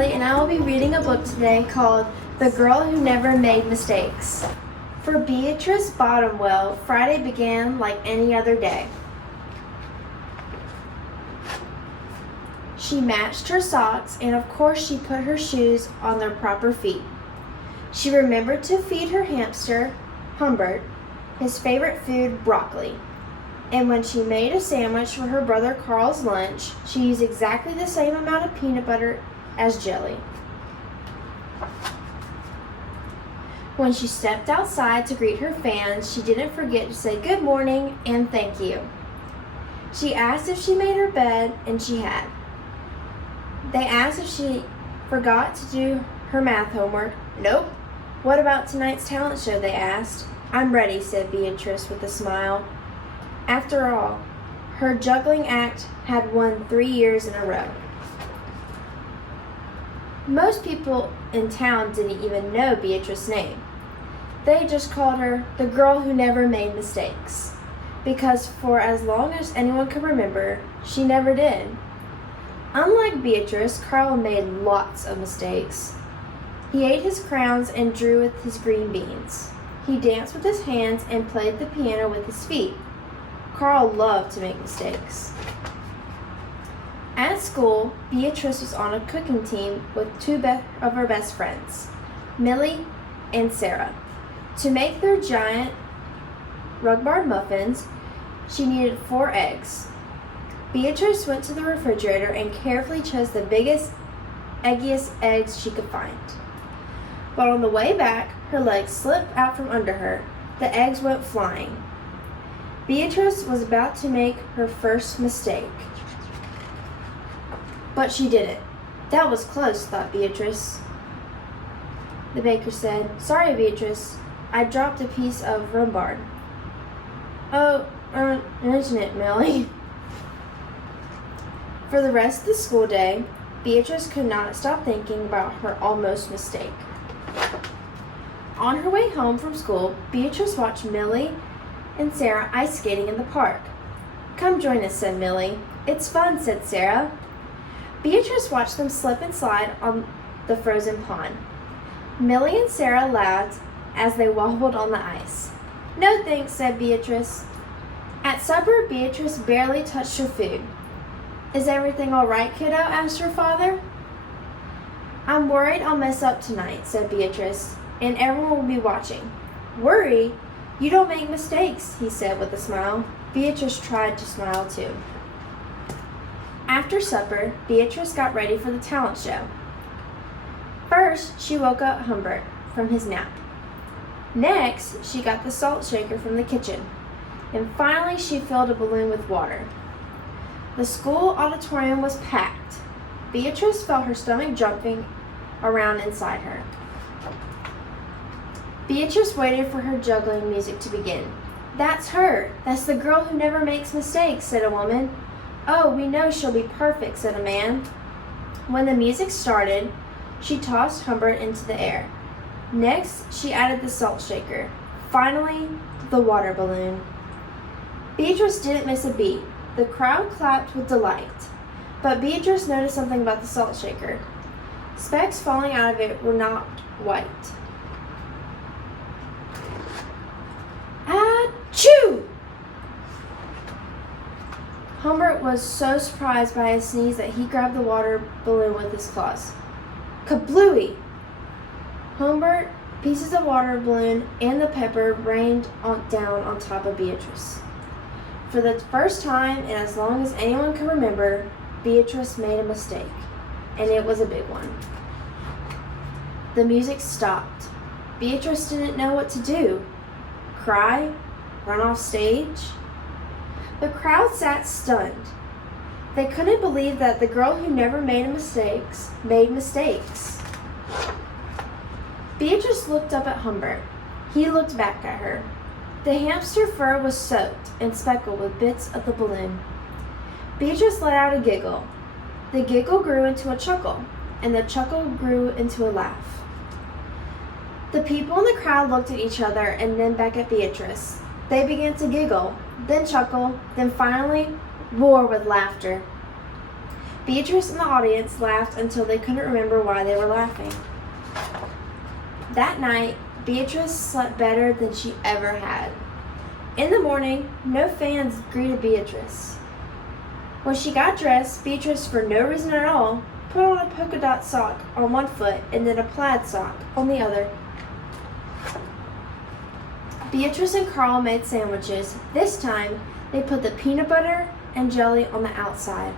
Riley, and I will be reading a book today called The Girl Who Never Made Mistakes. For Beatrice Bottomwell, Friday began like any other day. She matched her socks, and of course she put her shoes on their proper feet. She remembered to feed her hamster, Humbert, his favorite food, broccoli. And when she made a sandwich for her brother Carl's lunch, she used exactly the same amount of peanut butter as jelly. When she stepped outside to greet her fans, she didn't forget to say good morning and thank you. She asked if she made her bed, and she had. They asked if she forgot to do her math homework. Nope. What about tonight's talent show, they asked. I'm ready, said Beatrice with a smile. After all, her juggling act had won 3 years in a row. Most people in town didn't even know Beatrice's name. They just called her the girl who never made mistakes, because for as long as anyone could remember, she never did. Unlike Beatrice, Carl made lots of mistakes. He ate his crowns and drew with his green beans. He danced with his hands and played the piano with his feet. Carl loved to make mistakes. At school, Beatrice was on a cooking team with two of her best friends, Millie and Sarah. To make their giant rhubarb muffins, she needed 4 eggs. Beatrice went to the refrigerator and carefully chose the biggest, eggiest eggs she could find. But on the way back, her legs slipped out from under her. The eggs went flying. Beatrice was about to make her first mistake. But she didn't. That was close, thought Beatrice. The baker said, Sorry, Beatrice. I dropped a piece of rhubarb. Oh, mention it, Millie. For the rest of the school day, Beatrice could not stop thinking about her almost mistake. On her way home from school, Beatrice watched Millie and Sarah ice skating in the park. Come join us, said Millie. It's fun, said Sarah. Beatrice watched them slip and slide on the frozen pond. Millie and Sarah laughed as they wobbled on the ice. No thanks, said Beatrice. At supper, Beatrice barely touched her food. Is everything all right, kiddo? Asked her father. I'm worried I'll mess up tonight, said Beatrice, and everyone will be watching. Worry? You don't make mistakes, he said with a smile. Beatrice tried to smile too. After supper, Beatrice got ready for the talent show. First, she woke up Humbert from his nap. Next, she got the salt shaker from the kitchen. And finally, she filled a balloon with water. The school auditorium was packed. Beatrice felt her stomach jumping around inside her. Beatrice waited for her juggling music to begin. That's her. That's the girl who never makes mistakes, said a woman. Oh, we know she'll be perfect, said a man. When the music started, she tossed Humbert into the air. Next, she added the salt shaker. Finally, the water balloon. Beatrice didn't miss a beat. The crowd clapped with delight. But Beatrice noticed something about the salt shaker. Specks falling out of it were not white. Achoo! Humbert was so surprised by his sneeze that he grabbed the water balloon with his claws. Kablooey! Humbert, pieces of water balloon, and the pepper rained down on top of Beatrice. For the first time in as long as anyone could remember, Beatrice made a mistake, and it was a big one. The music stopped. Beatrice didn't know what to do. Cry? Run off stage? The crowd sat stunned. They couldn't believe that the girl who never made mistakes made mistakes. Beatrice looked up at Humbert. He looked back at her. The hamster fur was soaked and speckled with bits of the balloon. Beatrice let out a giggle. The giggle grew into a chuckle, and the chuckle grew into a laugh. The people in the crowd looked at each other and then back at Beatrice. They began to giggle, then chuckle, then finally roar with laughter. Beatrice and the audience laughed until they couldn't remember why they were laughing. That night, Beatrice slept better than she ever had. In the morning, no fans greeted Beatrice. When she got dressed, Beatrice, for no reason at all, put on a polka dot sock on one foot and then a plaid sock on the other. Beatrice and Carl made sandwiches. This time, they put the peanut butter and jelly on the outside.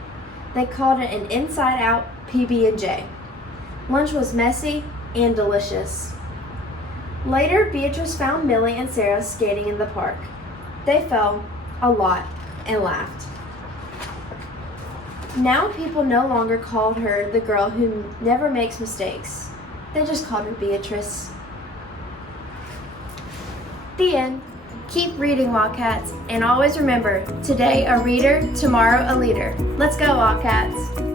They called it an inside-out PB&J. Lunch was messy and delicious. Later, Beatrice found Millie and Sarah skating in the park. They fell a lot and laughed. Now people no longer called her the girl who never makes mistakes. They just called her Beatrice. The end. Keep reading, Wildcats, and always remember, today a reader, tomorrow a leader. Let's go, Wildcats.